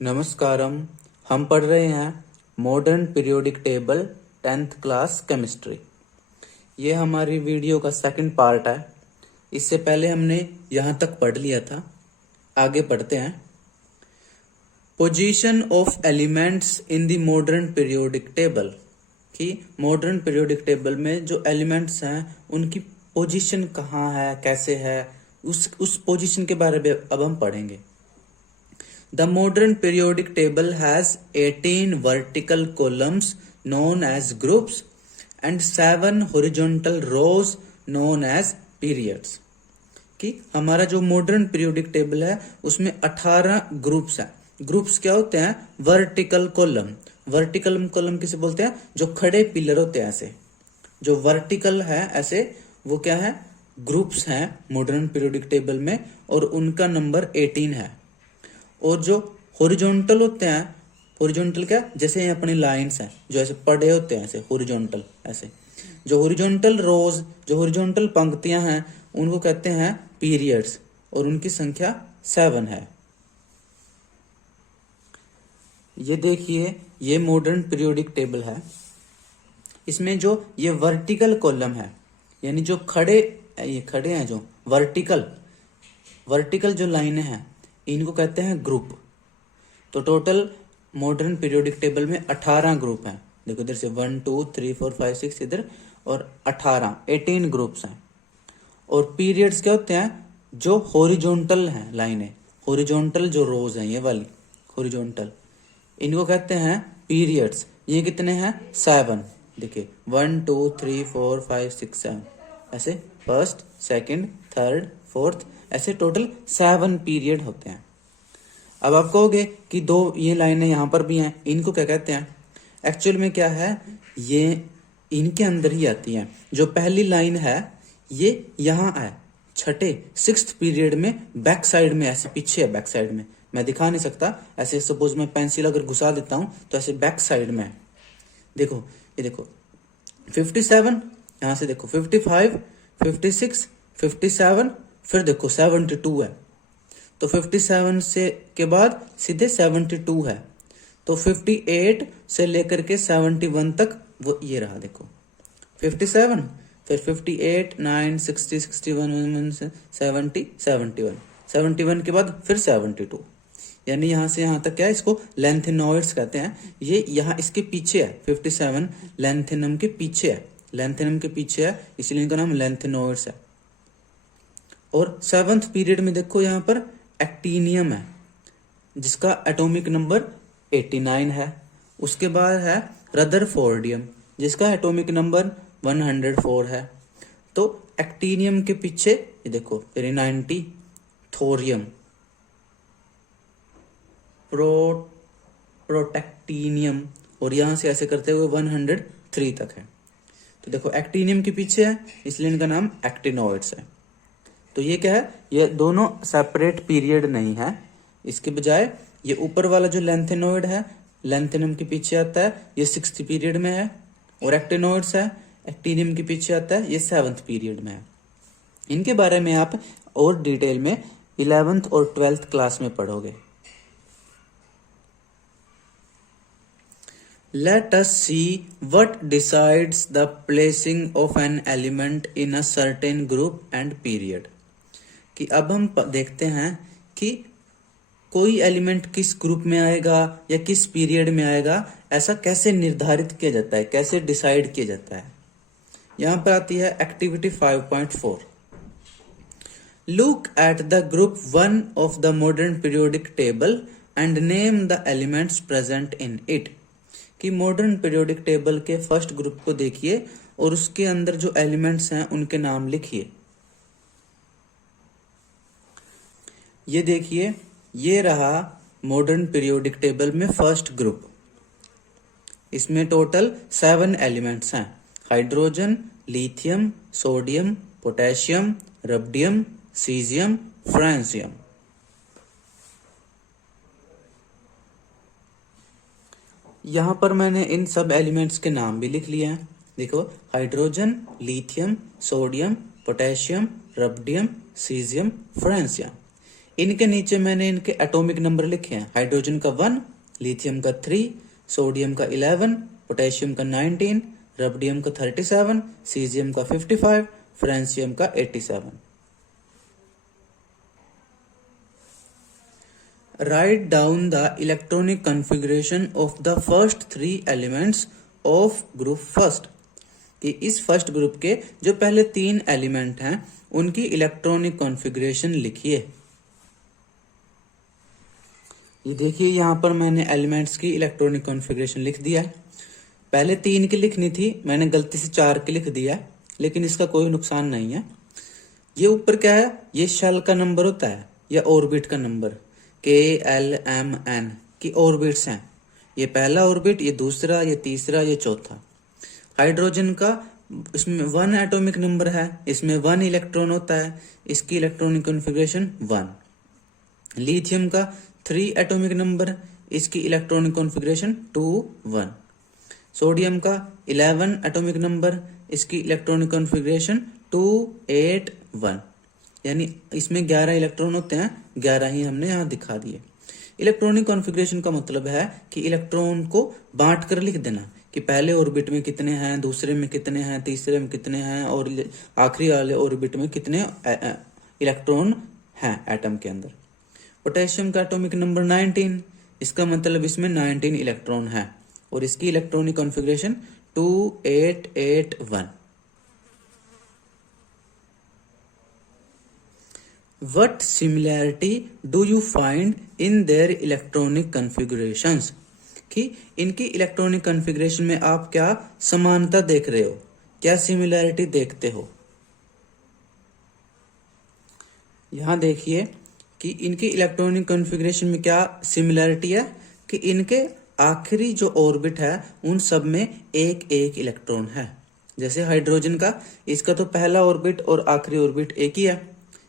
नमस्कारम। हम पढ़ रहे हैं modern periodic table 10th class chemistry. ये हमारी वीडियो का सेकंड पार्ट है। इससे पहले हमने यहाँ तक पढ़ लिया था। आगे पढ़ते हैं। Position of elements in the modern periodic table, कि मॉडर्न पीरियोडिक टेबल में जो एलिमेंट्स हैं उनकी पोजीशन कहाँ है, कैसे है, उस पोजीशन के बारे में अब हम पढ़ेंगे। The modern periodic table has 18 vertical columns known as groups and 7 horizontal rows known as periods। कि हमारा जो मॉडर्न पीरियोडिक टेबल है उसमें 18 ग्रुप्स हैं। ग्रुप्स क्या होते हैं? Vertical column. वर्टिकल कॉलम किसे बोलते हैं? जो खड़े पिलर होते हैं ऐसे, जो वर्टिकल है ऐसे, वो क्या है? ग्रुप्स हैं मॉडर्न पीरियोडिक टेबल में, और उनका नंबर 18 है। और जो हॉरिजॉन्टल होते हैं, हॉरिजॉन्टल क्या? जैसे ये अपनी लाइंस हैं जो ऐसे पड़े होते हैं ऐसे हॉरिजॉन्टल, ऐसे जो हॉरिजॉन्टल रोज, जो हॉरिजॉन्टल पंक्तियां हैं उनको कहते हैं पीरियड्स, और उनकी संख्या 7 है। ये देखिए, ये मॉडर्न पीरियोडिक टेबल है। इसमें जो ये वर्टिकल कॉलम है, यानी जो ये खड़े हैं, जो वर्टिकल जो लाइनें हैं, इनको कहते हैं ग्रुप। तो टोटल मॉडर्न पीरियोडिक टेबल में 18 ग्रुप हैं। देखो इधर से 1 2 3 4 5 6 इधर, और 18 ग्रुप्स हैं। और पीरियड्स क्या होते हैं? जो हॉरिजॉन्टल हैं लाइनें, हॉरिजॉन्टल जो रोज हैं, ये वाली हॉरिजॉन्टल, इनको कहते हैं पीरियड्स। ये कितने हैं? 7। देखिए 1 2 3 4 5 6 7 ऐसे, फर्स्ट सेकंड थर्ड फोर्थ, ऐसे टोटल 7 पीरियड होते हैं। अब आप कहोगे कि दो ये लाइनें यहाँ पर भी हैं, इनको क्या कहते हैं? एक्चुअल में क्या है, ये इनके अंदर ही आती हैं। जो पहली लाइन है ये यहाँ है, छठे 6th पीरियड में बैक साइड में, ऐसे पीछे है बैक साइड में। मैं दिखा नहीं सकता ऐसे, सपोज मैं पेंसिल अगर घुसा देता हूं तो ऐसे बैक साइड में है। देखो ये देखो 57, यहां से देखो 55 56 57, फिर देखो 72 है। तो 57 से के बाद सीधे 72 है। तो 58 से लेकर के 71 तक वो ये रहा। देखो 57, फिर 58 9 60 61 70 71, 71 के बाद फिर 72, यानी यहां से यहां तक क्या है? इसको लेंथेनॉइड्स कहते हैं। ये यहाँ इसके पीछे है, 57 लेंथेनम के पीछे है, लेंथेनम के पीछे है, इसलिए इनका नाम लेंथेनॉइड्स है। और 7th पीरियड में देखो यहाँ पर एक्टीनियम है, जिसका एटॉमिक नंबर 89 है। उसके बाद है रदरफोर्डियम, जिसका एटॉमिक नंबर 104 है। तो एक्टीनियम के पीछे ये देखो फिर 90 थोरियम, प्रोटेक्टीनियम, और यहां से ऐसे करते हुए 103 तक है। तो देखो एक्टीनियम के पीछे है, इसलिए इनका नाम एक्टिनॉइड्स है। तो ये क्या है? ये दोनों सेपरेट पीरियड नहीं है, इसके बजाय ये ऊपर वाला जो लेंथेनॉइड है, लेंथेनम के पीछे आता है, ये 6th पीरियड में है। और एक्टिनॉइड्स है, एक्टीनियम के पीछे आता है, ये 7th पीरियड में है। इनके बारे में आप और डिटेल में 11th और 12th क्लास में पढ़ोगे। Let us see what decides the placing of an element in a certain group and period। कि अब हम देखते हैं कि कोई एलिमेंट किस ग्रुप में आएगा या किस पीरियड में आएगा, ऐसा कैसे निर्धारित किया जाता है, कैसे डिसाइड किया जाता है। यहां पर आती है activity 5.4। Look at the group 1 of the modern periodic table and name the elements present in it. कि मॉडर्न पीरियोडिक टेबल के फर्स्ट ग्रुप को देखिए और उसके अंदर जो एलिमेंट्स हैं उनके नाम लिखिए। ये देखिए, ये रहा मॉडर्न पीरियोडिक टेबल में फर्स्ट ग्रुप। इसमें टोटल 7 एलिमेंट्स हैं: hydrogen, lithium, sodium, potassium, rubidium, caesium, francium. यहां पर मैंने इन सब एलिमेंट्स के नाम भी लिख लिए हैं। देखो hydrogen, lithium, sodium, potassium, rubidium, caesium, francium. इनके नीचे मैंने इनके एटॉमिक नंबर लिखे हैं। हाइड्रोजन का 1, लिथियम का 3, सोडियम का 11, पोटेशियम का 19, रबिडियम का 37, सीजियम का 55, फ्रांसियम का 87। Write down the electronic configuration of the first 3 elements of group first। कि इस फर्स्ट ग्रुप के जो पहले 3 एलिमेंट हैं उनकी इलेक्ट्रॉनिक कॉन्फ़िगरेशन लिखिए। ये देखिए यहाँ पर मैंने एलिमेंट्स की इलेक्ट्रॉनिक कॉन्फ़िगरेशन लिख दिया है। पहले 3 की लिखनी थी, मैंने गलती से 4 की लिख दिया, लेकिन इसका कोई नुकसान नहीं है। ये ऊपर क्या है, ये शेल का नंबर होता है या ऑर्बिट का नंबर, KLMN की ऑर्बिट्स हैं। ये पहला ऑर्बिट, ये दूसरा, ये तीसरा, ये चौथा। हाइड्रोजन का इसमें 1 एटॉमिक नंबर है, इसमें 1 इलेक्ट्रॉन होता है, इसकी इलेक्ट्रॉनिक कॉन्फ़िगरेशन 1। लिथियम का 3 एटॉमिक नंबर, इसकी इलेक्ट्रॉनिक कॉन्फ़िगरेशन 2 1। सोडियम का 11 एटॉमिक नंबर, इसकी इलेक्ट्रॉनिक कॉन्फ़िगरेशन 2 8 1। यानी इसमें 11 इलेक्ट्रॉन होते हैं, 11 ही हमने यहाँ दिखा दिए। इलेक्ट्रॉनिक कॉन्फ़िगरेशन का मतलब है कि इलेक्ट्रॉन को बांट कर लिख देना कि पहले ऑर्बिट में कितने हैं, दूसरे में कितने हैं, तीसरे में कितने हैं और आखिरी वाले ऑर्बिट में कितने इलेक्ट्रॉन हैं एटम के अंदर। पोटेशियम का एटॉमिक नंबर 19, इसका मतलब इसमें 19 इलेक्ट्रॉन है और इसकी electronic configuration 2 8 8 1। What similarity do you find in their electronic configurations? कि इनकी इलेक्ट्रॉनिक कॉन्फ़िगरेशन में आप क्या समानता देख रहे हो, क्या सिमिलैरिटी देखते हो। यहां देखिए कि इनकी इलेक्ट्रॉनिक कॉन्फ़िगरेशन में क्या सिमिलैरिटी है कि इनके आखिरी जो ऑर्बिट है उन सब में एक एक इलेक्ट्रॉन है। जैसे हाइड्रोजन का, इसका तो पहला ऑर्बिट और आखिरी ऑर्बिट एक ही है,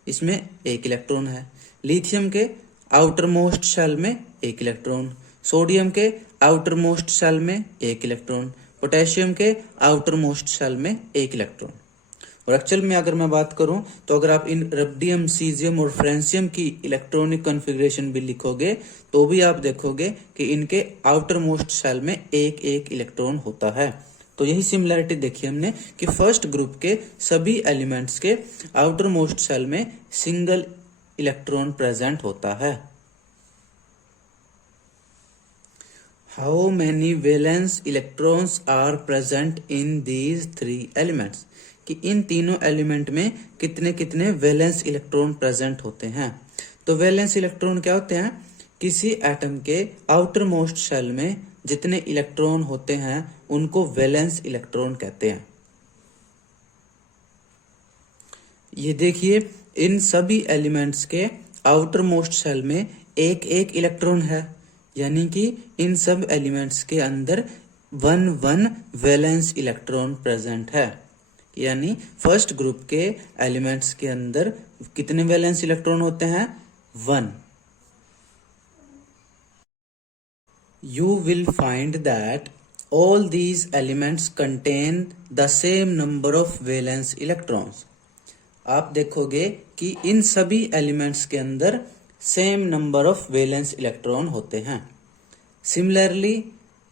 इसमें एक इलेक्ट्रॉन है। लिथियम के आउटर मोस्ट शेल में एक इलेक्ट्रॉन, सोडियम के आउटर मोस्ट शेल में एक इलेक्ट्रॉन, पोटेशियम के आउटर मोस्ट शेल में एक इलेक्ट्रॉन। और एक्चुअल में अगर मैं बात करूं तो अगर आप इन रबिडियम, सीजियम और फ्रांसियम की इलेक्ट्रॉनिक कॉन्फ़िगरेशन भी लिखोगे तो भी आप देखोगे कि इनके आउटर मोस्ट शेल में एक एक इलेक्ट्रॉन होता है। तो यही सिमिलैरिटी देखी हमने कि फर्स्ट ग्रुप के सभी एलिमेंट्स के आउटर मोस्ट शेल में सिंगल इलेक्ट्रॉन प्रेजेंट होता है। How many valence electrons are present in these 3 elements. कि इन तीनों एलिमेंट में कितने कितने वैलेंस इलेक्ट्रॉन प्रेजेंट होते हैं। तो वैलेंस इलेक्ट्रॉन क्या होते हैं, किसी एटम के आउटर मोस्ट शेल में जितने इलेक्ट्रॉन होते हैं उनको वैलेंस इलेक्ट्रॉन कहते हैं। ये देखिए इन सभी एलिमेंट्स के आउटर मोस्ट शेल में एक एक इलेक्ट्रॉन है, यानी कि इन सब एलिमेंट्स के अंदर 1 1 वैलेंस इलेक्ट्रॉन प्रेजेंट है। यानी फर्स्ट ग्रुप के एलिमेंट्स के अंदर कितने वैलेंस इलेक्ट्रॉन होते हैं, 1। You will find that all these elements contain the same number of valence electrons। आप देखोगे कि इन सभी एलिमेंट्स के अंदर same number of valence electron होते हैं। Similarly,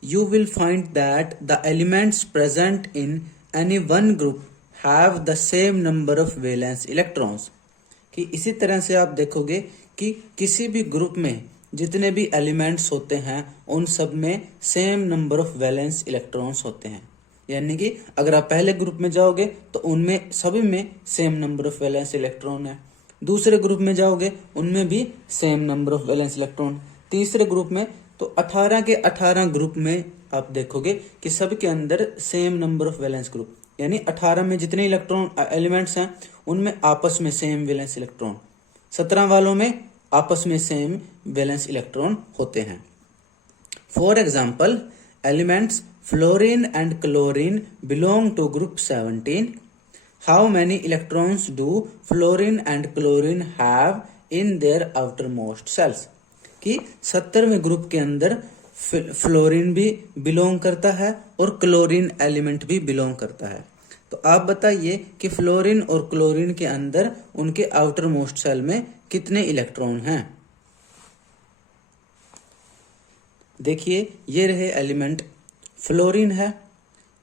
you will find that the elements present in any one group have the same number of valence electrons। कि इसी तरह से आप देखोगे कि किसी भी ग्रुप में जितने भी एलिमेंट्स होते हैं उन सब में same number of valence electrons होते हैं। यानी कि अगर आप पहले ग्रुप में जाओगे तो उनमें सभी में same number of valence electron है, दूसरे ग्रुप में जाओगे उनमें भी same number of valence electron, तीसरे ग्रुप में तो 18 के 18 ग्रुप में आप देखोगे कि सबके अंदर same number of valence group, यानी 18 में जितने इलेक्ट्रॉन एलिमेंट्स हैं उनमें आपस में सेम वैलेंस इलेक्ट्रॉन, 17 वालों में आपस में सेम वैलेंस इलेक्ट्रॉन होते हैं। For example, elements fluorine and chlorine belong to group 17। How many electrons do fluorine and chlorine have in their outer most shells. कि 70वें ग्रुप के अंदर फ्लोरीन भी बिलोंग करता है और क्लोरीन एलिमेंट भी बिलोंग करता है। तो आप बताइए कि फ्लोरीन और क्लोरीन के अंदर उनके आउटर मोस्ट शेल में कितने इलेक्ट्रॉन हैं। देखिए ये रहे एलिमेंट, फ्लोरीन है,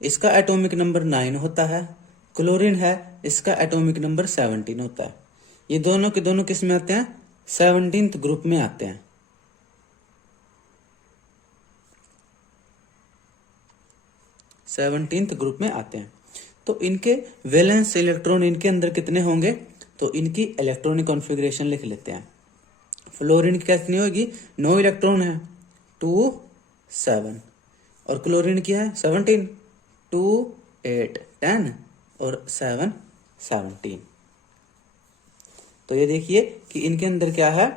इसका एटॉमिक नंबर 9 होता है, क्लोरीन है, इसका एटॉमिक नंबर 17 होता है। ये दोनों के दोनों किस में आते हैं, 17th ग्रुप में आते हैं। सेवनटीन्थ ग्रुप में आते हैं। तो इनके वैलेंस इलेक्ट्रॉन इनके अंदर कितने होंगे, तो इनकी इलेक्ट्रॉनिक कॉन्फ़िगरेशन लिख लेते हैं। फ्लोरीन की कितनी होगी, 9 इलेक्ट्रॉन है, 2 7, और क्लोरीन की है 17, 2 8 10 और 7 17। तो ये देखिए कि इनके अंदर क्या है,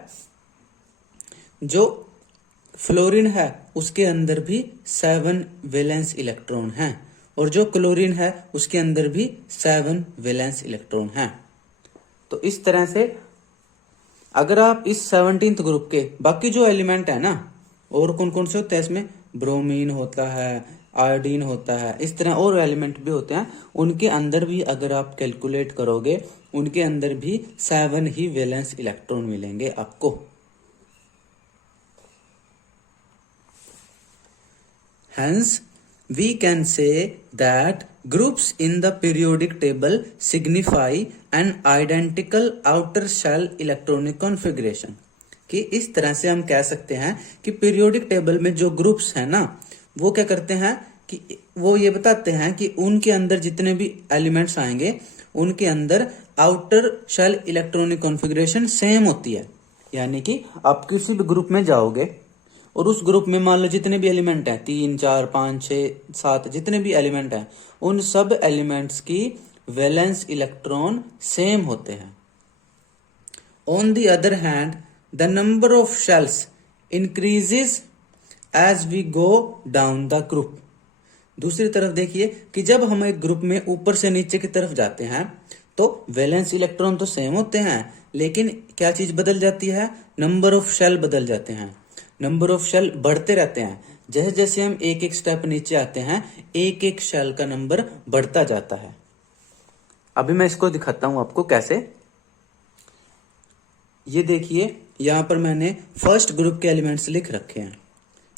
जो फ्लोरीन है उसके अंदर भी 7 वैलेंस इलेक्ट्रॉन हैं, और जो क्लोरीन है उसके अंदर भी 7 वैलेंस इलेक्ट्रॉन हैं। तो इस तरह से अगर आप इस 17th ग्रुप के बाकी जो एलिमेंट है ना, और कौन कौन से होते हैं इसमें, ब्रोमीन होता है, आयोडीन होता है, इस तरह और एलिमेंट भी होते हैं, उनके अंदर भी अगर आप कैलकुलेट करोगे उनके अंदर भी 7 ही वैलेंस इलेक्ट्रॉन मिलेंगे आपको। Hence, we can say that groups in the periodic table signify an identical outer shell electronic configuration। कि इस तरह से हम कह सकते हैं कि पीरियोडिक टेबल में जो ग्रुप्स हैं ना, वो क्या करते हैं कि वो ये बताते हैं कि उनके अंदर जितने भी एलिमेंट्स आएंगे उनके अंदर outer shell electronic configuration same होती है। यानी कि आप किसी भी ग्रुप में जाओगे और उस ग्रुप में मान लो जितने भी एलिमेंट हैं, 3 4 5 6 7 जितने भी एलिमेंट हैं, उन सब एलिमेंट्स की वैलेंस इलेक्ट्रॉन सेम होते हैं। On the other hand the number of shells increases as we go down the group. दूसरी तरफ देखिए कि जब हम एक ग्रुप में ऊपर से नीचे की तरफ जाते हैं तो वैलेंस इलेक्ट्रॉन तो सेम होते हैं, लेकिन क्या चीज बदल जाती है, नंबर ऑफ शेल बदल जाते हैं। नंबर ऑफ शेल बढ़ते रहते हैं, जैसे जैसे हम एक एक स्टेप नीचे आते हैं एक एक शेल का नंबर बढ़ता जाता है। अभी मैं इसको दिखाता हूं आपको कैसे। ये देखिए यहां पर मैंने फर्स्ट ग्रुप के एलिमेंट्स लिख रखे हैं,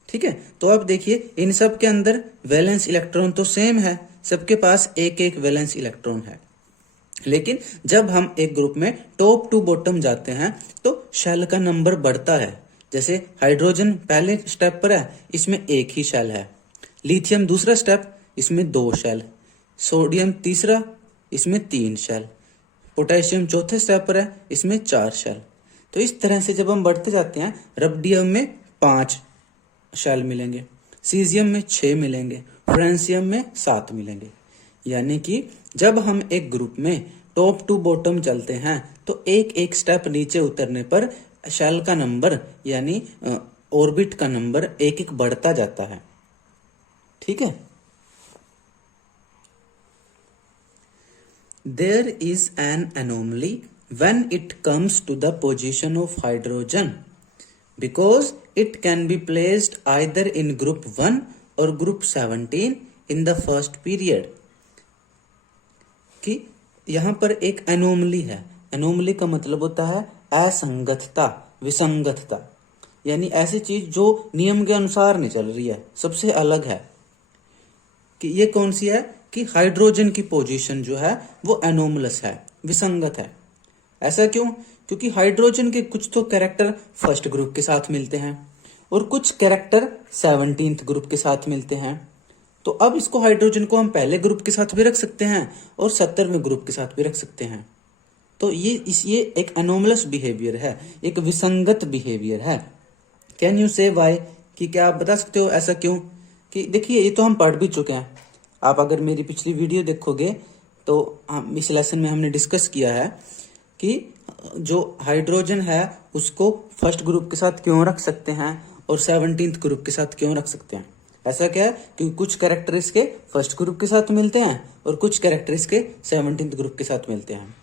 ठीक है। तो अब देखिए इन सब के अंदर वैलेंस इलेक्ट्रॉन तो सेम है, सबके पास एक एक वैलेंस इलेक्ट्रॉन है, लेकिन जब हम एक ग्रुप में टॉप टू बॉटम जाते हैं तो शेल का नंबर बढ़ता है। जैसे हाइड्रोजन पहले स्टेप पर है, इसमें एक ही शेल है। लिथियम दूसरा स्टेप, इसमें 2 शेल। सोडियम तीसरा, इसमें 3 शेल। पोटेशियम चौथे स्टेप पर है, इसमें 4 शेल। तो इस तरह से जब हम बढ़ते जाते हैं, रबिडियम में 5 शेल मिलेंगे, सीजियम में 6 मिलेंगे, फ्रांसियम में 7 मिलेंगे। यानी कि जब हम एक ग्रुप में टॉप टू बॉटम चलते हैं तो एक एक स्टेप नीचे उतरने पर शेल का नंबर यानी ऑर्बिट का नंबर एक एक बढ़ता जाता है, ठीक है। There is an anomaly when it comes to the position of hydrogen because it can be placed either in group 1 or group 17 in the first period। कि यहां पर एक एनोमली है। एनोमली का मतलब होता है असंगतता, विसंगतता, यानी ऐसी चीज जो नियम के अनुसार नहीं चल रही है, सबसे अलग है। कि ये कौन सी है कि हाइड्रोजन की पोजीशन जो है वो एनोमलस है, विसंगत है। ऐसा क्यों? क्योंकि हाइड्रोजन के कुछ तो कैरेक्टर फर्स्ट ग्रुप के साथ मिलते हैं और कुछ कैरेक्टर 17th ग्रुप के साथ मिलते हैं। तो अब इसको हाइड्रोजन को हम पहले ग्रुप के साथ भी रख सकते हैं और 70वें ग्रुप के साथ भी रख सकते हैं। तो ये एक एनोमलस बिहेवियर है, एक विसंगत बिहेवियर है। कैन यू से वाई, कि क्या आप बता सकते हो ऐसा क्यों? कि देखिए ये तो हम पढ़ भी चुके हैं। आप अगर मेरी पिछली वीडियो देखोगे तो इस लेसन में हमने डिस्कस किया है कि जो हाइड्रोजन है उसको फर्स्ट ग्रुप के साथ क्यों रख सकते हैं और 17th ग्रुप के साथ क्यों रख सकते हैं। ऐसा क्या है कि कुछ कैरेक्टर इसके फर्स्ट ग्रुप के साथ मिलते हैं और कुछ कैरेक्टर इसके 17th ग्रुप के साथ मिलते हैं,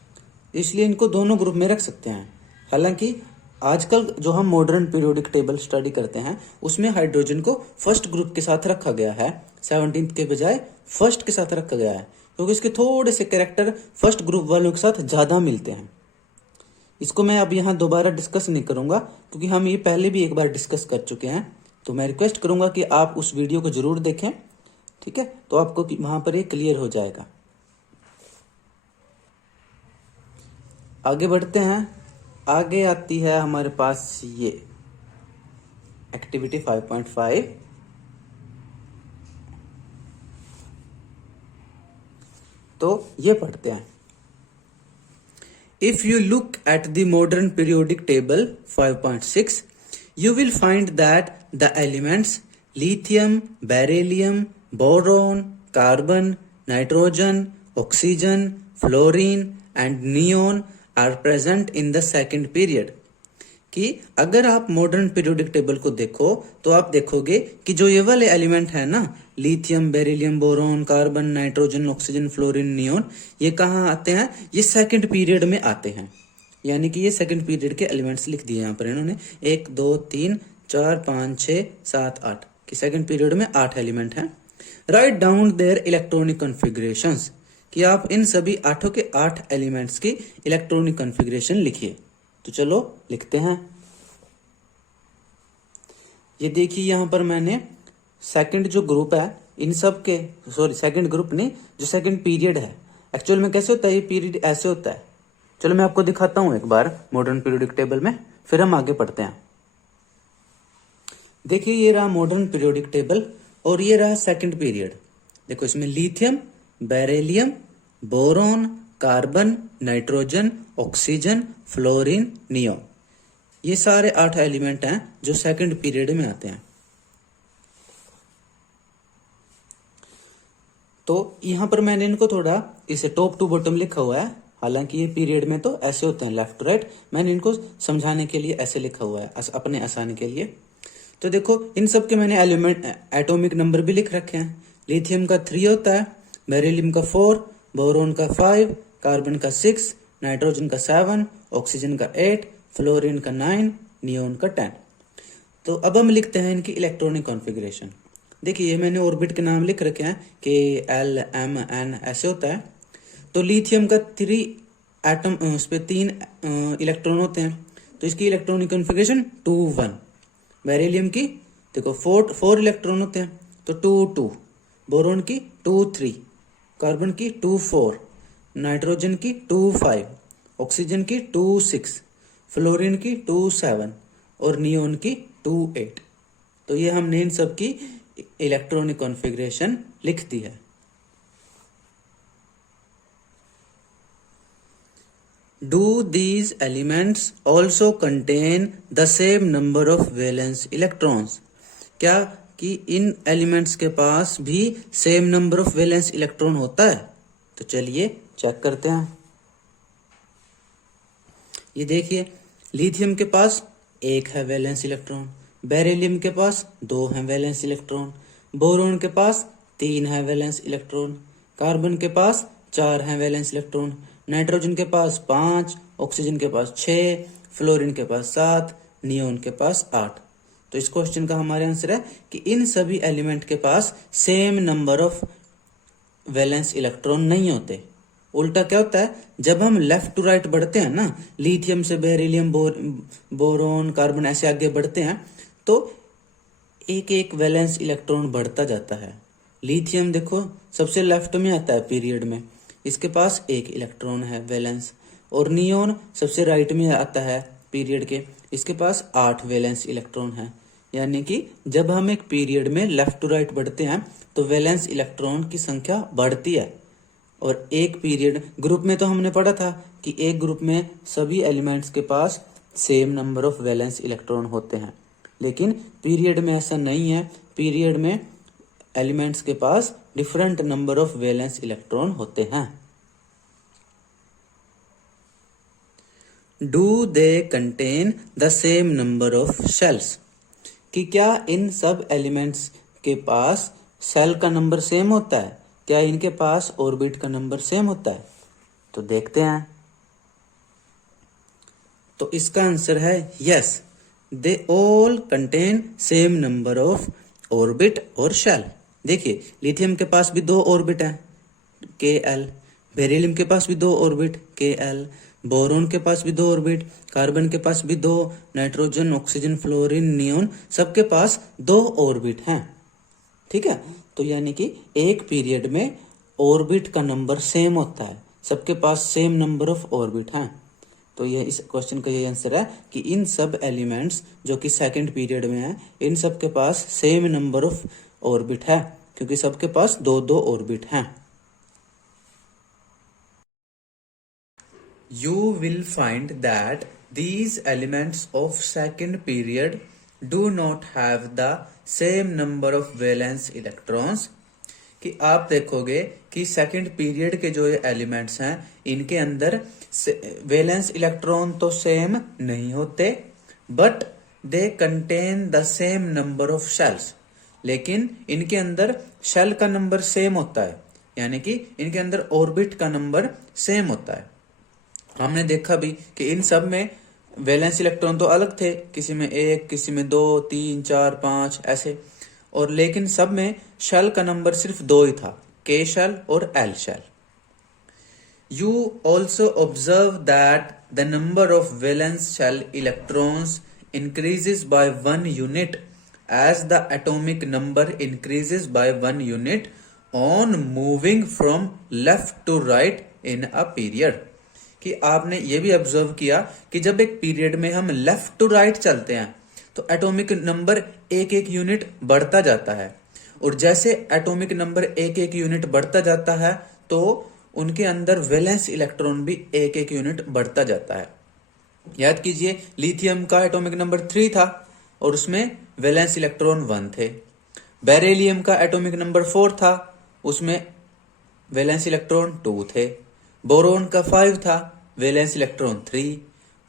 इसलिए इनको दोनों ग्रुप में रख सकते हैं। हालांकि आजकल जो हम मॉडर्न पीरियोडिक टेबल स्टडी करते हैं उसमें हाइड्रोजन को फर्स्ट ग्रुप के साथ रखा गया है, 17th के बजाय फर्स्ट के साथ रखा गया है, क्योंकि इसके थोड़े से कैरेक्टर फर्स्ट ग्रुप वालों के साथ ज्यादा मिलते हैं। इसको मैं अब यहाँ दोबारा डिस्कस नहीं करूंगा क्योंकि हम ये पहले भी एक बार डिस्कस कर चुके हैं। तो मैं रिक्वेस्ट करूंगा कि आप उस वीडियो को जरूर देखें, ठीक है, तो आपको वहां पर ये क्लियर हो जाएगा। आगे बढ़ते हैं। आगे आती है हमारे पास ये एक्टिविटी 5.5। तो ये पढ़ते हैं। If you look at the modern periodic table 5.6, you will find that the elements lithium, beryllium, boron, carbon, nitrogen, oxygen, fluorine and neon are present in the second period. कि अगर आप मॉडर्न पीरियोडिक टेबल को देखो तो आप देखोगे कि जो ये वाले एलिमेंट है ना, lithium, beryllium, boron, carbon, nitrogen, oxygen, fluorine, neon, ये कहाँ आते हैं? ये सेकंड पीरियड में आते हैं। यानी कि ये सेकंड पीरियड के एलिमेंट्स लिख दिए यहाँ पर इन्होंने, 1 2 3 4 5 6 7 8 कि सेकंड पीरियड में 8 एलिमेंट हैं। Write down their electronic configurations, कि आप इन सभी 8 के 8 एलिमेंट्स की इलेक्ट्रॉनिक कॉन्फ़िगरेशन लिखिए। तो चलो लिखते हैं। ये देखिए यहाँ पर मैंने सेकंड जो ग्रुप है इन सब के, सॉरी सेकंड ग्रुप नहीं, जो सेकंड पीरियड है, एक्चुअल में कैसे होता है ये पीरियड? ऐसे होता है। चलो मैं आपको दिखाता हूं एक बार मॉडर्न पीरियोडिक टेबल में, फिर हम आगे पढ़ते हैं। देखिए ये रहा मॉडर्न पीरियोडिक टेबल और ये रहा सेकंड पीरियड। देखो इसमें lithium, beryllium, boron, carbon, nitrogen, oxygen, fluorine, neon, ये सारे 8 एलिमेंट हैं जो सेकंड पीरियड में आते हैं। तो यहां पर मैंने इनको थोड़ा इसे टॉप टू बॉटम लिखा हुआ है, हालांकि ये पीरियड में तो ऐसे होते हैं लेफ्ट टू राइट, मैंने इनको समझाने के लिए ऐसे लिखा हुआ है अपने आसानी के लिए। तो देखो इन सब के मैंने एलिमेंट एटॉमिक नंबर भी लिख रखे हैं। लिथियम का 3 होता है, बेरिलियम का 4, बोरोन का 5, कार्बन का 6, नाइट्रोजन का 7, ऑक्सीजन का 8, फ्लोरीन का 9, नियोन का 10। तो अब हम लिखते हैं इनकी इलेक्ट्रॉनिक कॉन्फ़िगरेशन। देखिए ये मैंने ऑर्बिट के नाम लिख रखे हैं, K L M N ऐसे होता है। तो लिथियम का 3 एटम, उस पर 3 इलेक्ट्रॉन होते हैं, तो इसकी इलेक्ट्रॉनिक कॉन्फ़िगरेशन 2 1। बेरिलियम की देखो 4 इलेक्ट्रॉन होते हैं, तो 2 2। बोरोन की 2 3, कार्बन की 2 4, नाइट्रोजन की 2 5, ऑक्सीजन की 2 6, फ्लोरीन की 2 7 और नियोन की 2 8। तो ये हमने इन सब की इलेक्ट्रॉनिक कॉन्फ़िगरेशन लिख दी है। Do these elements also contain the same number of valence electrons? क्या कि इन एलिमेंट्स के पास भी same number of valence electron होता है? तो चलिए चेक करते हैं। ये देखिए लिथियम के पास 1 है वैलेंस इलेक्ट्रॉन, बेरिलियम के पास 2 है वैलेंस इलेक्ट्रॉन, बोरोन के पास 3 है वैलेंस इलेक्ट्रॉन, कार्बन के पास 4 है वैलेंस इलेक्ट्रॉन, नाइट्रोजन के पास 5, ऑक्सीजन के पास 6, फ्लोरीन के पास 7, नियोन के पास 8। तो इस क्वेश्चन का हमारा आंसर है कि इन सभी एलिमेंट के पास same number of valence electron नहीं होते। उल्टा क्या होता है, जब हम लेफ्ट टू राइट बढ़ते हैं ना, लिथियम से बेरिलियम, बोरोन, कार्बन ऐसे आगे बढ़ते हैं, तो एक एक वैलेंस इलेक्ट्रॉन बढ़ता जाता है। लिथियम देखो सबसे लेफ्ट में आता है पीरियड में, इसके पास 1 इलेक्ट्रॉन है वैलेंस, और नियोन सबसे राइट में आता है पीरियड के, इसके पास 8 वैलेंस इलेक्ट्रॉन है। यानी कि जब हम एक पीरियड में लेफ्ट टू राइट बढ़ते हैं तो वैलेंस इलेक्ट्रॉन की संख्या बढ़ती है। और एक पीरियड ग्रुप में तो हमने पढ़ा था कि एक ग्रुप में सभी एलिमेंट्स के पास same number of valence electron होते हैं, लेकिन पीरियड में ऐसा नहीं है। पीरियड में एलिमेंट्स के पास different number of valence electron होते हैं। Do they contain the same number of shells, कि क्या इन सब एलिमेंट्स के पास सेल का नंबर सेम होता है? क्या इनके पास ऑर्बिट का नंबर सेम होता है? तो देखते हैं। तो इसका आंसर है yes, they all contain same number of orbit और शेल। देखिए लिथियम के पास भी 2 ऑर्बिट है, KL, बेरिलियम के पास भी 2 ऑर्बिट, KL, बोरोन के पास भी 2 ऑर्बिट, कार्बन के पास भी 2, नाइट्रोजन, ऑक्सीजन, फ्लोरीन, नियोन सबके पास 2 ऑर्बिट हैं। ठीक है, तो यानी कि एक पीरियड में ऑर्बिट का नंबर सेम होता है, सबके पास सेम नंबर ऑफ ऑर्बिट हैं। तो ये इस क्वेश्चन का ये आंसर है कि इन सब एलिमेंट्स जो कि सेकंड पीरियड में है, इन सब के पास सेम नंबर ऑफ ऑर्बिट है, क्योंकि सबके पास 2-2 ऑर्बिट हैं। You will find that these elements of second period do not have the same number of valence electrons। कि आप देखोगे कि सेकंड पीरियड के जो ये एलिमेंट्स हैं, इनके अंदर वैलेंस इलेक्ट्रॉन तो सेम नहीं होते, but they contain the same number of shells. लेकिन इनके अंदर शेल का नंबर सेम होता है, यानी कि इनके अंदर ऑर्बिट का नंबर सेम होता है। हमने देखा भी कि इन सब में वैलेंस इलेक्ट्रॉन तो अलग थे, किसी में 1, किसी में 2, 3, 4, 5 ऐसे, और लेकिन सब में शेल का नंबर सिर्फ 2 ही था, K शेल और L shell. You also observe that the number of valence shell electrons increases by 1 unit as the atomic number increases by 1 unit on moving from left to right in a period। कि आपने ये भी observe किया कि जब एक period में हम लेफ्ट टू राइट चलते हैं तो एटॉमिक नंबर 1-1 यूनिट बढ़ता जाता है, और जैसे एटॉमिक नंबर 1-1 यूनिट बढ़ता जाता है तो उनके अंदर वैलेंस इलेक्ट्रॉन भी 1-1 यूनिट बढ़ता जाता है। याद कीजिए, लिथियम का एटॉमिक नंबर 3 था और उसमें वैलेंस इलेक्ट्रॉन 1 थे। बेरिलियम का एटॉमिक नंबर 4 था, उसमें वैलेंस इलेक्ट्रॉन 2 थे। बोरोन का 5 था, वैलेंस इलेक्ट्रॉन 3।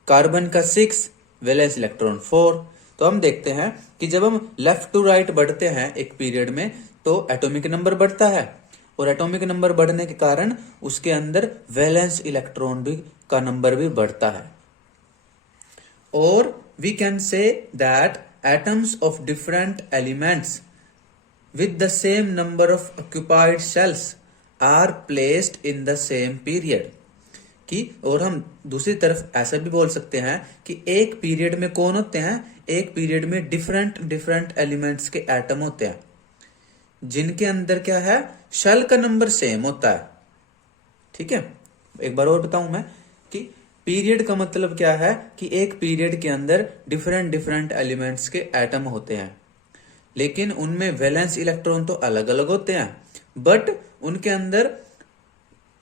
कार्बन का 6, वैलेंस इलेक्ट्रॉन 4। तो हम देखते हैं कि जब हम लेफ्ट टू राइट बढ़ते हैं एक पीरियड में तो एटॉमिक नंबर बढ़ता है, और एटॉमिक नंबर बढ़ने के कारण उसके अंदर वैलेंस इलेक्ट्रॉन भी का नंबर भी बढ़ता है। और we can say that atoms of different elements with the same number of occupied shells are placed in the same period। कि और हम दूसरी तरफ ऐसा भी बोल सकते हैं कि एक पीरियड में कौन होते हैं, एक पीरियड में डिफरेंट एलिमेंट्स के एटम होते हैं जिनके अंदर क्या है, शेल का नंबर सेम होता है। ठीक है, एक बार और बताऊं मैं कि पीरियड का मतलब क्या है कि एक पीरियड के अंदर डिफरेंट एलिमेंट्स के एटम होते हैं, लेकिन उनमें वैलेंस इलेक्ट्रॉन तो अलग अलग होते हैं, बट उनके अंदर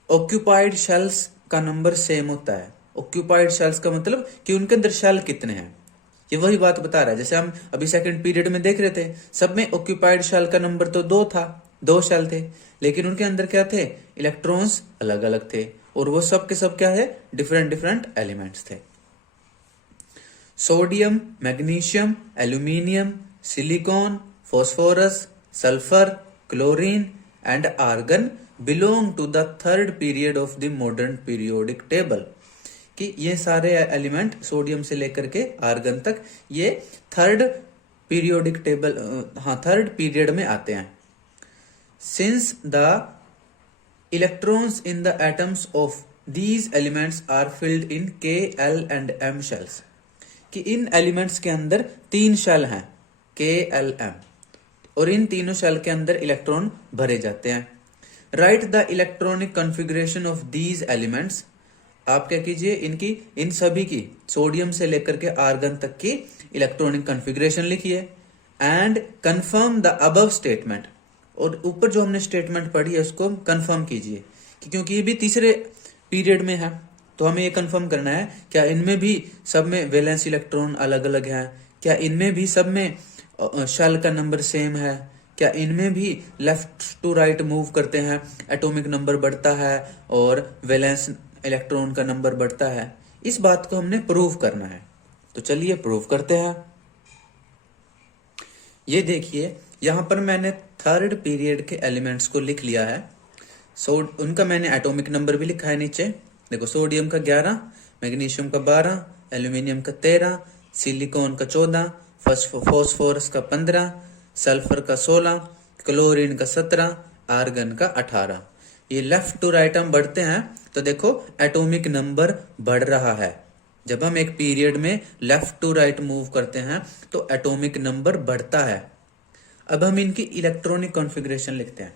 ऑक्यूपाइड शेल्स का नंबर सेम होता है। ऑक्यूपाइड शेल्स का मतलब कि उनके अंदर शेल कितने हैं, ये वही बात बता रहा है। जैसे हम अभी सेकंड पीरियड में देख रहे थे, सब में ऑक्यूपाइड शेल का नंबर तो 2 था, 2 शेल थे, लेकिन उनके अंदर क्या थे, इलेक्ट्रॉन्स अलग अलग थे, और वो सब के सब क्या है, डिफरेंट एलिमेंट्स थे। Sodium, magnesium, aluminium, silicon, phosphorus, sulphur, chlorine and argon belong to the third period of the modern periodic table. कि ये सारे एलिमेंट सोडियम से लेकर के आर्गन तक ये third periodic table, third period में आते हैं। Since the electrons in the atoms of these elements are filled in K, L and M shells. कि इन एलिमेंट्स के अंदर 3 शेल हैं, K, L, M, और इन तीनों शेल के अंदर इलेक्ट्रॉन भरे जाते हैं। Right the electronic configuration of these elements. आप क्या कीजिए, इनकी इन सभी की सोडियम से लेकर के आर्गन तक की इलेक्ट्रॉनिक कॉन्फ़िगरेशन लिखिए and confirm the above statement. और ऊपर जो हमने स्टेटमेंट पढ़ी है उसको कंफर्म कीजिए, क्योंकि ये भी तीसरे पीरियड में है, तो हमें ये कंफर्म करना है क्या इनमें भी सब में वैलेंस इलेक्ट्रॉन अलग अलग है, क्या इनमें भी सब में शेल का नंबर सेम है, क्या इनमें भी लेफ्ट टू राइट मूव करते हैं, एटॉमिक नंबर बढ़ता है और वैलेंस इलेक्ट्रॉन का नंबर बढ़ता है। इस बात को हमने प्रूव करना है, तो चलिए प्रूव करते हैं। ये देखिए, यहां पर मैंने थर्ड पीरियड के एलिमेंट्स को लिख लिया है। उनका मैंने एटॉमिक नंबर भी लिखा है नीचे। देखो, सोडियम का 11, मैग्नीशियम का 12, एल्यूमिनियम का 13, सिलिकॉन का 14, फॉस्फोरस का 15, सल्फर का 16, क्लोरीन का 17, आर्गन का 18। ये लेफ्ट टू राइट हम बढ़ते हैं तो देखो एटॉमिक नंबर बढ़ रहा है। जब हम एक पीरियड में लेफ्ट टू राइट मूव करते हैं तो एटॉमिक नंबर बढ़ता है। अब हम इनकी इलेक्ट्रॉनिक कॉन्फ़िगरेशन लिखते हैं।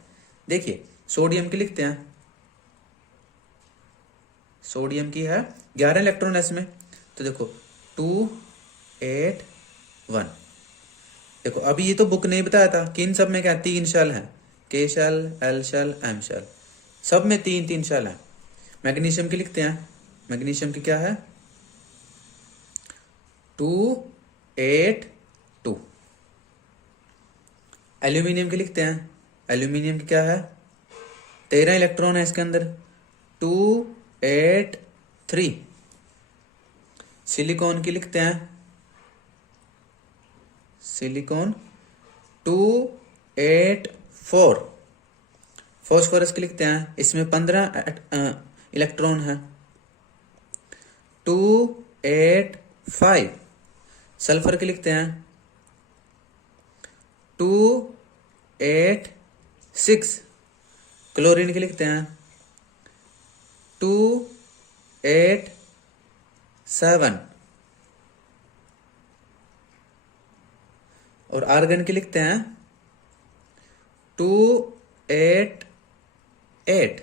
देखिए सोडियम की लिखते हैं, सोडियम की है 11 इलेक्ट्रॉन है इसमें, तो देखो 2 8 1। देखो अभी ये तो बुक नहीं बताया था कि इन सब में क्या 3 शेल हैं, K shell, L shell, M shell, सब में 3 शेल हैं। मैग्नीशियम की लिखते हैं, मैग्नीशियम की क्या है 2 8 2। एल्यूमिनियम की लिखते हैं, एल्यूमिनियम की क्या है 13 इलेक्ट्रॉन है इसके अंदर, 2 8 3। सिलिकॉन की लिखते हैं, सिलिकॉन 2 8 4। फॉस्फोरस की लिखते हैं, इसमें 15 इलेक्ट्रॉन है, 2 8 5। सल्फर की लिखते हैं 2 8 6। क्लोरीन की लिखते हैं 2 8 7। और आर्गन की लिखते हैं 2 8 8।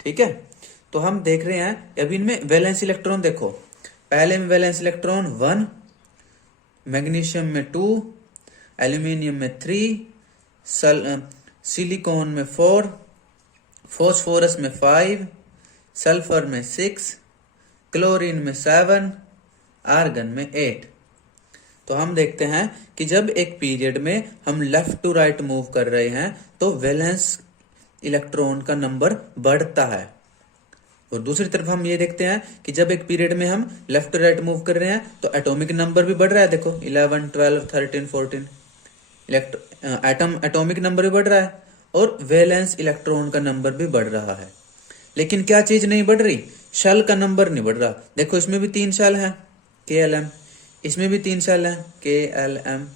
ठीक है, तो हम देख रहे हैं अभी इनमें वैलेंस इलेक्ट्रॉन देखो, पहले में वैलेंस इलेक्ट्रॉन 1, मैग्नीशियम में 2, एल्यूमिनियम में 3, सिलिकॉन में 4, फॉस्फोरस में 5, सल्फर में 6, क्लोरीन में 7, आर्गन में 8। तो हम देखते हैं कि जब एक पीरियड में हम लेफ्ट टू राइट मूव कर रहे हैं तो वैलेंस इलेक्ट्रॉन का नंबर बढ़ता है। और दूसरी तरफ हम ये देखते हैं कि जब एक पीरियड में हम लेफ्ट टू राइट मूव कर रहे हैं तो एटॉमिक नंबर भी बढ़ रहा है। देखो 11 12 13 14 एटॉमिक नंबर भी बढ़ रहा है और वैलेंस इलेक्ट्रॉन का नंबर भी बढ़ रहा है। लेकिन क्या चीज नहीं बढ़ रही, शेल का नंबर नहीं बढ़ रहा। देखो इसमें भी 3 शेल हैं KLM, इसमें भी 3 शेल हैं KLM,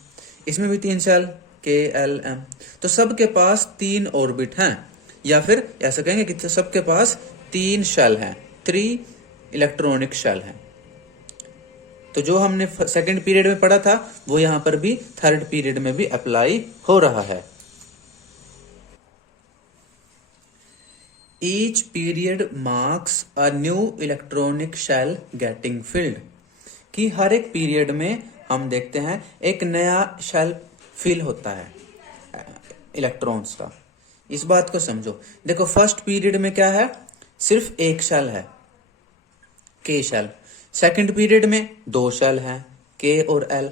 इसमें भी 3 शेल KLM। तो सबके पास 3 ऑर्बिट हैं, या फिर ऐसा कहेंगे कि सबके पास 3 शेल हैं, 3 इलेक्ट्रॉनिक शेल हैं। तो जो हमने सेकंड पीरियड में पढ़ा था वो यहां पर भी थर्ड पीरियड में भी अप्लाई हो रहा है। Each period marks a new electronic shell getting filled। कि हर एक पीरियड में हम देखते हैं एक नया शेल फिल होता है इलेक्ट्रॉन्स का। इस बात को समझो, देखो फर्स्ट पीरियड में क्या है, सिर्फ एक शेल है के शेल। सेकंड पीरियड में 2 शेल हैं के और एल।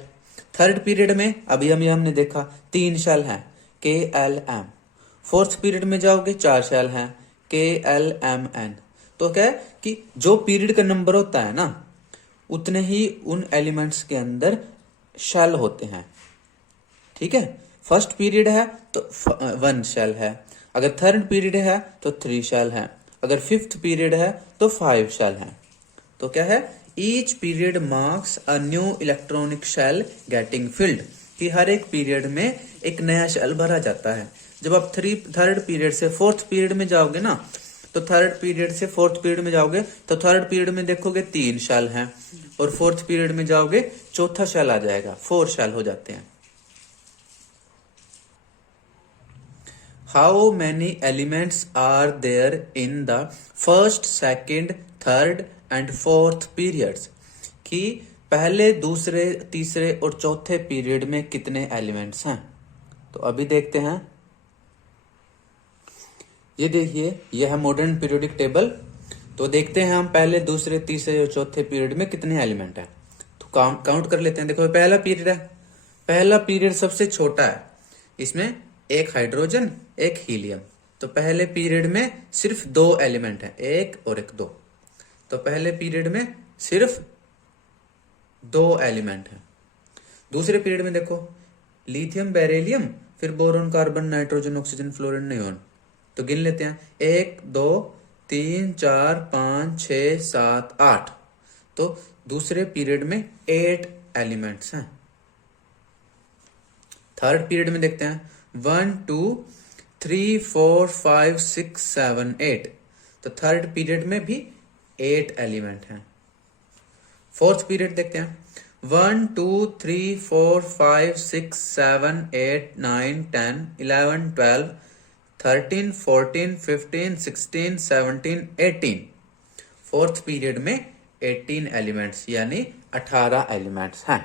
थर्ड पीरियड में अभी हमने देखा 3 शेल हैं के एल एम। फोर्थ पीरियड में जाओगे 4 शेल हैं के एल एम एन। तो क्या है कि जो पीरियड का नंबर होता है ना उतने ही उन एलिमेंट्स के अंदर शेल होते हैं। ठीक है, फर्स्ट पीरियड है तो 1 शेल है, अगर थर्ड पीरियड है तो 3 शेल है, अगर फिफ्थ पीरियड है तो 5 शेल है। तो क्या है, each period marks a new electronic shell getting filled. कि हर एक पीरियड में एक नया शेल भरा जाता है। जब आप थर्ड पीरियड से फोर्थ पीरियड में जाओगे ना, तो थर्ड पीरियड से फोर्थ पीरियड में जाओगे तो थर्ड पीरियड में देखोगे 3 शेल हैं, और फोर्थ पीरियड में जाओगे चौथा शेल आ जाएगा, 4 शेल हो जाते हैं। How many elements are there in the first, second, third and fourth periods. कि पहले, दूसरे, तीसरे और चौथे पीरियड में कितने एलिमेंट्स हैं। तो अभी देखते हैं, ये देखिए यह है मॉडर्न पीरियोडिक टेबल। तो देखते हैं हम पहले, दूसरे, तीसरे और चौथे पीरियड में कितने एलिमेंट हैं। तो काउंट कर लेते हैं। देखो पहला पीरियड है, पहला पीरियड सबसे छोटा है, इसमें एक हाइड्रोजन एक हीलियम। तो पहले पीरियड में सिर्फ 2 एलिमेंट हैं, 1 और 1 2। तो पहले पीरियड में सिर्फ 2 एलिमेंट हैं। दूसरे पीरियड में देखो लिथियम, बेरिलियम, फिर boron, carbon, nitrogen, oxygen, fluorine, neon. तो गिन लेते हैं, 1 2 3 4 5 6 7 8। तो दूसरे पीरियड में 8 एलिमेंट्स हैं। थर्ड पीरियड में देखते हैं 1 2 3 4 5 6 7 8, तो थर्ड पीरियड में भी 8 एलिमेंट हैं। फोर्थ पीरियड देखते हैं, 1 2 3 4 5 6 7 8 9 10 11 12 13 14 15 16 17 18। फोर्थ पीरियड में 18 एलिमेंट्स यानी 18 एलिमेंट्स हैं।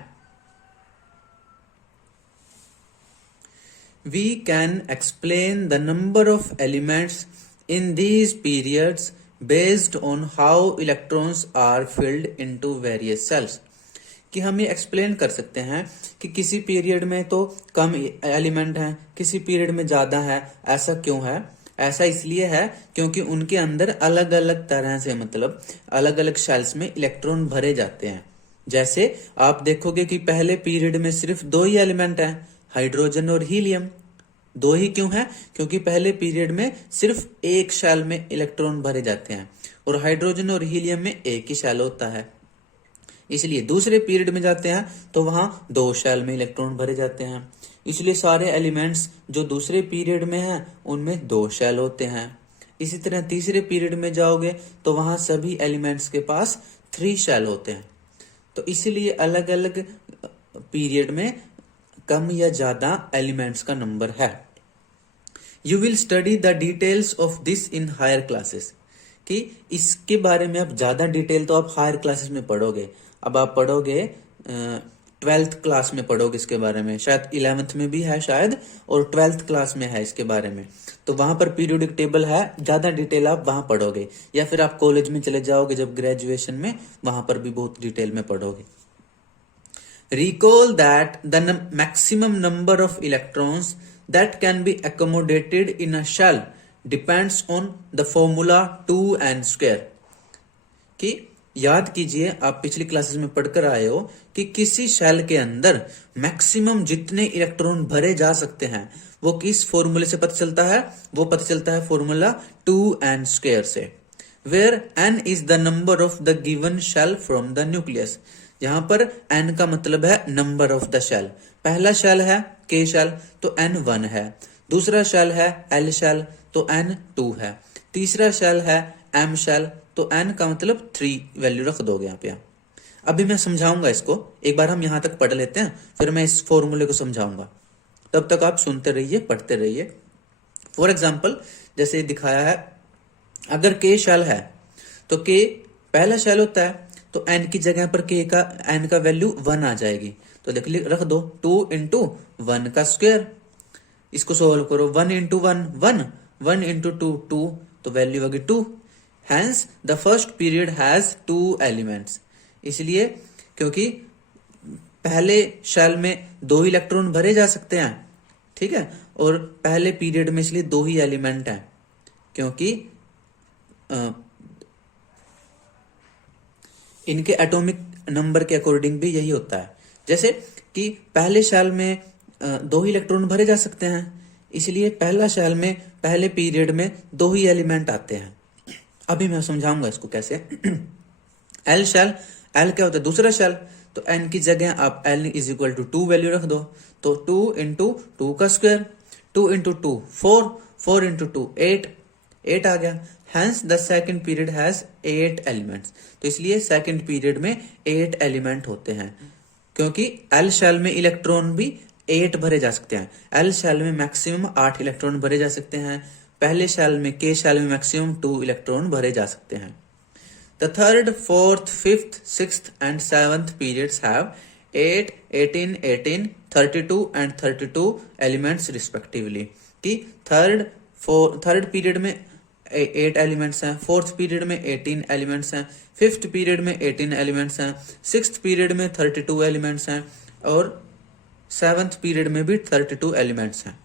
We can explain the number of elements in these periods based on how electrons are filled into various cells। कि हम ये एक्सप्लेन कर सकते हैं कि किसी पीरियड में तो कम एलिमेंट हैं, किसी पीरियड में ज्यादा है। ऐसा क्यों है? ऐसा इसलिए है क्योंकि उनके अंदर अलग अलग तरह से, मतलब अलग अलग शेल्स में इलेक्ट्रॉन भरे जाते हैं। जैसे आप देखोगे कि पहले पीरियड में सिर्फ 2 ही एलिमेंट हैं, हाइड्रोजन और हीलियम। 2 ही क्यों है? क्योंकि पहले पीरियड में सिर्फ एक शेल में इलेक्ट्रॉन भरे जाते हैं और हाइड्रोजन और हीलियम में एक ही शेल होता है। इसलिए दूसरे पीरियड में जाते हैं तो वहां 2 शेल में इलेक्ट्रॉन भरे जाते हैं। इसलिए सारे एलिमेंट्स जो दूसरे पीरियड में हैं उनमें 2 शेल होते हैं। इसी तरह तीसरे पीरियड में जाओगे तो वहां सभी एलिमेंट्स के पास 3 शेल होते हैं। तो इसलिए अलग अलग पीरियड में कम या ज्यादा एलिमेंट्स का नंबर है। You will study the details of this in higher classes. कि इसके बारे में आप ज्यादा डिटेल तो आप हायर क्लासेस में पढ़ोगे। अब आप पढ़ोगे 12th क्लास में पढ़ोगे इसके बारे में, शायद 11th में भी है शायद, और 12th क्लास में है इसके बारे में। तो वहां पर पीरियोडिक टेबल है, ज्यादा डिटेल आप वहां पढ़ोगे। या फिर आप कॉलेज में चले जाओगे जब ग्रेजुएशन में, वहां पर भी बहुत डिटेल में पढ़ोगे। Recall that the maximum number of electrons that can be accommodated in a shell depends on the formula 2n square। कि याद कीजिए, आप पिछली क्लासेस में पढ़कर आए हो कि किसी शेल के अंदर मैक्सिमम जितने इलेक्ट्रॉन भरे जा सकते हैं वो किस फॉर्मूले से पता चलता है? वो पता चलता है फॉर्मूला 2n square से, where n is the number of the given shell from the nucleus। यहां पर n का मतलब है नंबर ऑफ द शेल। पहला शेल है k शेल तो n 1 है, दूसरा शेल है l शेल तो n 2 है, तीसरा शेल है m शेल तो n का मतलब 3 वैल्यू रख दोगे यहाँ पे। अभी मैं समझाऊंगा इसको, एक बार हम यहां तक पढ़ लेते हैं, फिर मैं इस फॉर्मूले को समझाऊंगा। तब तक आप सुनते रहिए, पढ़ते रहिए। फॉर एग्जाम्पल जैसे दिखाया है, अगर k शेल है तो k पहला शेल होता है तो n की जगह पर n का वैल्यू 1 आ जाएगी। तो देख रख दो 2 इंटू 1 का स्क्वायर। इसको सोल्व करो, 1 इंटू 1 1, 1 इंटू 2 2, तो वैल्यू होगी 2। Hence the first period has 2 elements. इसलिए क्योंकि पहले शेल में 2 इलेक्ट्रॉन भरे जा सकते हैं, ठीक है, और पहले पीरियड में इसलिए 2 ही एलिमेंट हैं, क्योंकि इनके एटॉमिक नंबर के अकॉर्डिंग भी यही होता है। जैसे कि पहले शेल में 2 ही इलेक्ट्रॉन भरे जा सकते हैं, इसलिए पहला शेल में पहले पीरियड में 2 ही एलिमेंट आते हैं। अभी मैं समझाऊंगा इसको कैसे। एल शेल, एल क्या होता है? दूसरा शेल। तो एन की जगह आप L is equal to 2 value रख दो, तो 2 इंटू 2 का स्क्वायर, 2 इंटू 2 4, 4 इंटू 2 8, 8 आ गया। Hence the second period has 8 elements। तो इसलिए सेकंड पीरियड में 8 एलिमेंट होते हैं, क्योंकि एल शेल में इलेक्ट्रॉन भी 8 भरे जा सकते हैं। एल शेल में मैक्सिमम 8 इलेक्ट्रॉन भरे जा सकते हैं। पहले शेल में के शेल में मैक्सिमम 2 इलेक्ट्रॉन भरे जा सकते हैं। The third, fourth, fifth, sixth and seventh periods have 8, 18, 18, 32 and 32 elements respectively. कि थर्ड पीरियड में 8 एलिमेंट्स हैं, फोर्थ पीरियड में 18 एलिमेंट्स हैं, फिफ्थ पीरियड में 18 एलिमेंट्स हैं, सिक्स्थ पीरियड में 32 एलिमेंट्स हैं और सेवंथ पीरियड में भी 32 एलिमेंट्स हैं।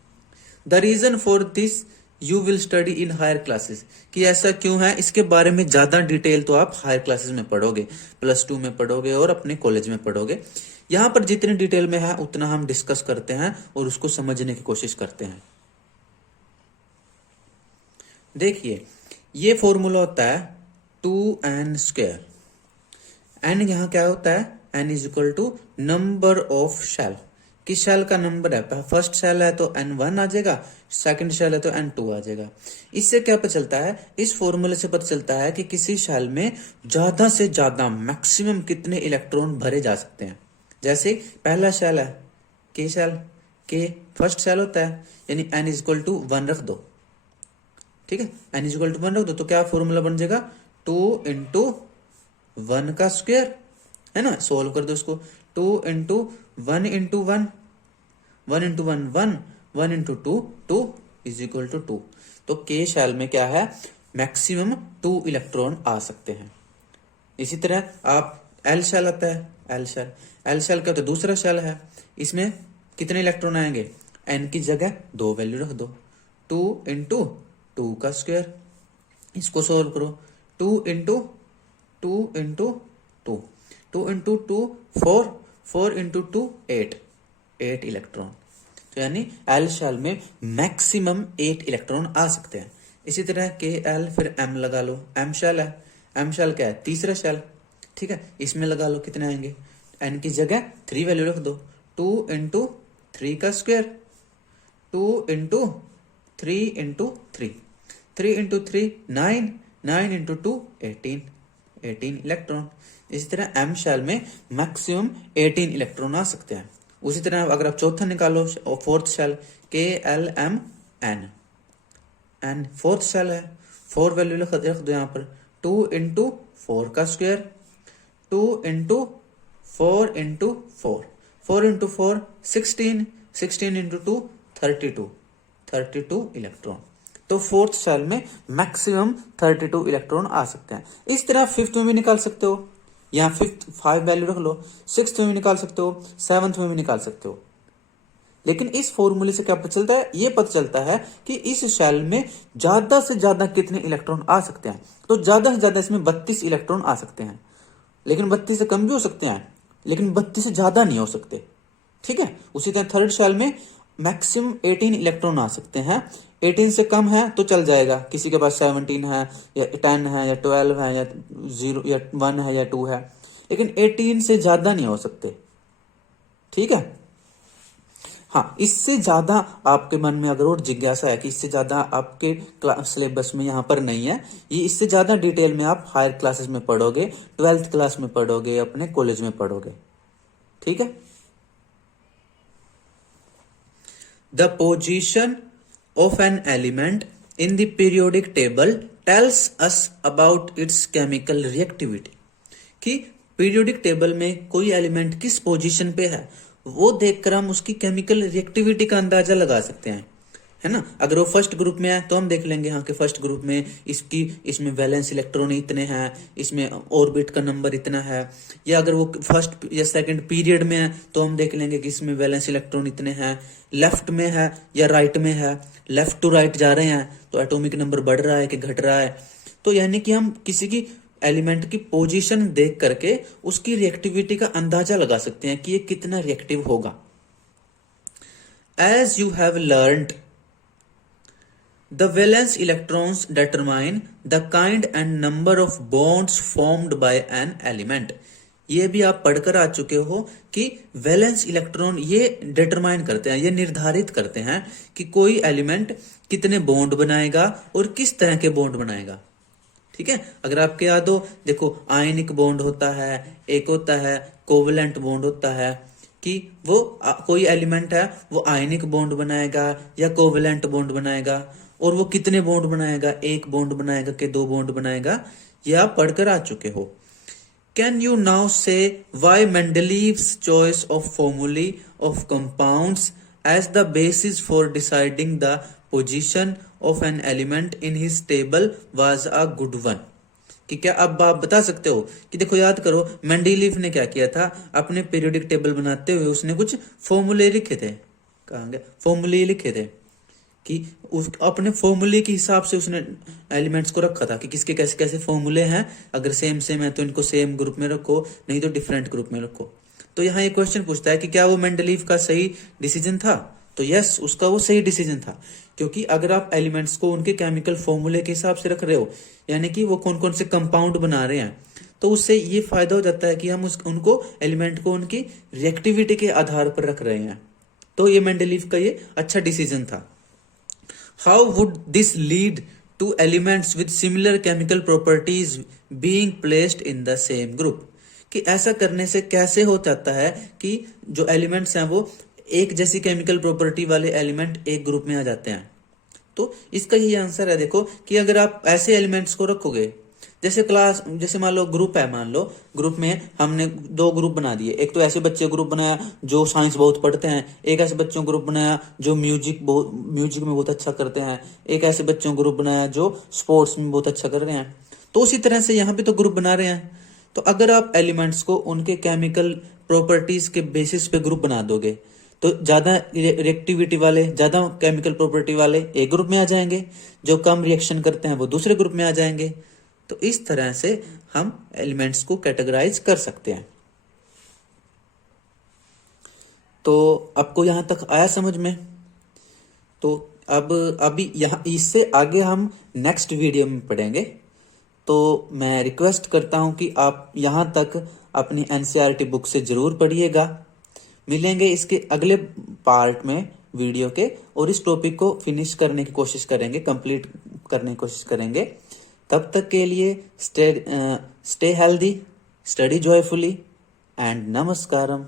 The reason for this you will study in higher classes. कि ऐसा क्यों है, इसके बारे में ज्यादा डिटेल तो आप हायर क्लासेस में पढ़ोगे, +2 में पढ़ोगे और अपने कॉलेज में पढ़ोगे। यहाँ पर जितनी डिटेल में है उतना हम डिस्कस करते हैं और उसको समझने की कोशिश करते हैं। देखिए, ये फॉर्मूला होता है 2n स्क्वायर। n यहां क्या होता है? n is equal to number of shell. कि शेल का नंबर है, फर्स्ट शेल है तो N1 आ जाएगा, सेकंड शेल है तो N2 आ जाएगा। इससे क्या पता चलता है, इस फॉर्मूले से पता चलता है कि किसी शेल में ज्यादा से ज्यादा मैक्सिमम कितने इलेक्ट्रॉन भरे जा सकते हैं। जैसे पहला शेल है के शेल, के फर्स्ट शेल होता है, यानी N इक्वल टू 1 रख दो, ठीक है, N इक्वल टू 1 रख दो, तो क्या फॉर्मूला बन जाएगा 2 इंटू 1 का स्क्वायर, है ना, सोल्व कर दो उसको, 2 into 1 into 1, 1 into 1 1, 1 into 2 2 is equal to 2। तो के शेल में क्या है, मैक्सिमम 2 इलेक्ट्रॉन आ सकते हैं। इसी तरह आप एल शेल आता है, एल शेल, एल शेल का तो दूसरा शेल है, इसमें कितने इलेक्ट्रॉन आएंगे, एन की जगह 2 वैल्यू रख दो, 2 इंटू 2 का स्क्वायर, इसको सोल्व करो, 2 into 2 into 2, 2 into 2 4, 4 into 2 8, 8 electron. तो यानी एल शेल में मैक्सिमम 8 इलेक्ट्रॉन आ सकते हैं। इसी तरह के एल, फिर एम लगा लो, एम शेल है, एम शेल क्या है, तीसरा शेल, ठीक है, इसमें लगा लो कितने आएंगे, एन की जगह 3 वैल्यू रख दो, 2 इंटू 3 का square, 2 into 3 into 3, 3 into 3 9, 9 into 2 18, 18 electron. इसी तरह एम शेल में मैक्सिमम 18 इलेक्ट्रॉन आ सकते हैं। उसी तरह अगर आप चौथा निकालो, fourth shell, K L M N, N fourth shell है, 4 वैल्यू रख दो यहाँ पर, 2 इंटू 4 का square, 2 into 4 into 4, 4 into 4 16, 16 into 2 32, 32 electron. तो फोर्थ शेल में मैक्सिमम 32 इलेक्ट्रॉन आ सकते हैं। इस तरह फिफ्थ में भी निकाल सकते हो, या फिफ्थ 5 वैल्यू रख लो, सिक्स्थ में भी निकाल सकते हो, सेवंथ में भी निकाल सकते हो। लेकिन इस फॉर्मूले से क्या पता चलता है, ये पता चलता है कि इस शेल में ज्यादा से ज्यादा कितने इलेक्ट्रॉन आ सकते हैं। तो ज्यादा से ज्यादा इसमें 32 इलेक्ट्रॉन आ सकते हैं, लेकिन 32 से कम भी हो सकते हैं, लेकिन 32 से ज्यादा नहीं हो सकते, ठीक है। उसी तरह थर्ड शेल में मैक्सिमम 18 इलेक्ट्रॉन आ सकते हैं, 18 से कम है तो चल जाएगा, किसी के पास 17 है या 10 है या 12 है या 0 या 1 है या 2 है, लेकिन 18 से ज्यादा नहीं हो सकते, ठीक है। हाँ, इससे ज्यादा आपके मन में अगर और जिज्ञासा है कि इससे ज्यादा आपके सिलेबस में यहाँ पर नहीं है, ये इससे ज्यादा डिटेल में आप हायर क्लासेस में पढ़ोगे, 12th क्लास में पढ़ोगे, अपने कॉलेज में पढ़ोगे, ठीक है। The position of an element in the periodic table tells us about it's chemical reactivity, कि पीरियोडिक टेबल में कोई एलिमेंट किस पोजीशन पे है वो देखकर हम उसकी केमिकल रिएक्टिविटी का अंदाजा लगा सकते हैं, है ना। अगर वो फर्स्ट ग्रुप में है तो हम देख लेंगे हाँ कि फर्स्ट ग्रुप में इसमें वैलेंस इलेक्ट्रॉन इतने हैं, इसमें ऑर्बिट का नंबर इतना है। या अगर वो फर्स्ट या सेकंड पीरियड में है तो हम देख लेंगे कि इसमें वैलेंस इलेक्ट्रॉन इतने हैं। लेफ्ट में है या राइट में है, लेफ्ट टू राइट जा रहे हैं तो एटॉमिक नंबर बढ़ रहा है कि घट रहा है। तो यानी कि हम किसी की एलिमेंट की पोजीशन देख करके उसकी रिएक्टिविटी का अंदाजा लगा सकते हैं कि ये कितना रिएक्टिव होगा। As you have learned, the valence electrons determine the kind and number of bonds formed by an element। ये भी आप पढ़कर आ चुके हो कि वैलेंस इलेक्ट्रॉन ये डिटरमाइन करते हैं, ये निर्धारित करते हैं कि कोई एलिमेंट कितने बॉन्ड बनाएगा और किस तरह के बॉन्ड बनाएगा, ठीक है। अगर आपके याद हो, देखो आयनिक बॉन्ड होता है, एक होता है कोवलेंट बॉन्ड होता है, कि वो कोई एलिमेंट है वो आयनिक बॉन्ड बनाएगा या कोवलेंट बॉन्ड बनाएगा, और वो कितने बॉन्ड बनाएगा, एक बॉन्ड बनाएगा कि 2 बॉन्ड बनाएगा, ये आप पढ़कर आ चुके हो। Can you now say why Mendeleev's choice of formulae of compounds as the basis for deciding the position of an element in his table was a good one, कि क्या अब आप बता सकते हो कि देखो याद करो मेंडलीव ने क्या किया था, अपने पीरियोडिक टेबल बनाते हुए उसने कुछ फॉर्मूले लिखे थे, कहाँ गए फॉर्मूले लिखे थे, कि उस अपने फॉर्मूले के हिसाब से उसने एलिमेंट्स को रखा था कि किसके कैसे कैसे फॉर्मूले हैं, अगर सेम सेम है तो इनको सेम ग्रुप में रखो, नहीं तो डिफरेंट ग्रुप में रखो। तो यहाँ ये क्वेश्चन पूछता है कि क्या वो मेंडलीव का सही डिसीजन था, तो यस उसका वो सही डिसीजन था, क्योंकि अगर आप एलिमेंट्स को उनके केमिकल फॉर्मूले के हिसाब से रख रहे हो, यानी कि वो कौन कौन से कंपाउंड बना रहे हैं, तो उससे ये फायदा हो जाता है कि हम उनको एलिमेंट को उनकी रिएक्टिविटी के आधार पर रख रहे हैं, तो ये मेंडलीव का ये अच्छा डिसीजन था। How would this lead two elements with similar chemical properties being placed in the same group, कि ऐसा करने से कैसे हो जाता है कि जो एलिमेंट्स हैं वो एक जैसी केमिकल प्रॉपर्टी वाले एलिमेंट एक ग्रुप में आ जाते हैं। तो इसका ये आंसर है, देखो कि अगर आप ऐसे एलिमेंट्स को रखोगे, जैसे मान लो ग्रुप है, मान लो ग्रुप में हमने दो ग्रुप बना दिए। एक तो ऐसे बच्चे ग्रुप बनाया जो साइंस बहुत पढ़ते हैं, एक ऐसे बच्चों ग्रुप बनाया जो म्यूजिक में बहुत अच्छा करते हैं, एक ऐसे बच्चों ग्रुप बनाया जो स्पोर्ट्स में बहुत अच्छा कर रहे हैं। तो उसी तरह से यहाँ पे तो ग्रुप बना रहे हैं। तो अगर आप एलिमेंट्स को उनके केमिकल प्रॉपर्टीज के बेसिस पे ग्रुप बना दोगे तो ज्यादा रिएक्टिविटी वाले, ज्यादा केमिकल प्रॉपर्टी वाले एक ग्रुप में आ जाएंगे, जो कम रिएक्शन करते हैं वो दूसरे ग्रुप में आ जाएंगे। तो इस तरह से हम एलिमेंट्स को कैटेगराइज कर सकते हैं। तो आपको यहां तक आया समझ में? तो अब अभी यहाँ इससे आगे हम नेक्स्ट वीडियो में पढ़ेंगे। तो मैं रिक्वेस्ट करता हूं कि आप यहां तक अपनी एनसीईआरटी बुक से जरूर पढ़िएगा। मिलेंगे इसके अगले पार्ट में वीडियो के, और इस टॉपिक को फिनिश करने की कोशिश करेंगे, कंप्लीट करने की कोशिश करेंगे। तब तक के लिए stay healthy, study joyfully and नमस्कारम।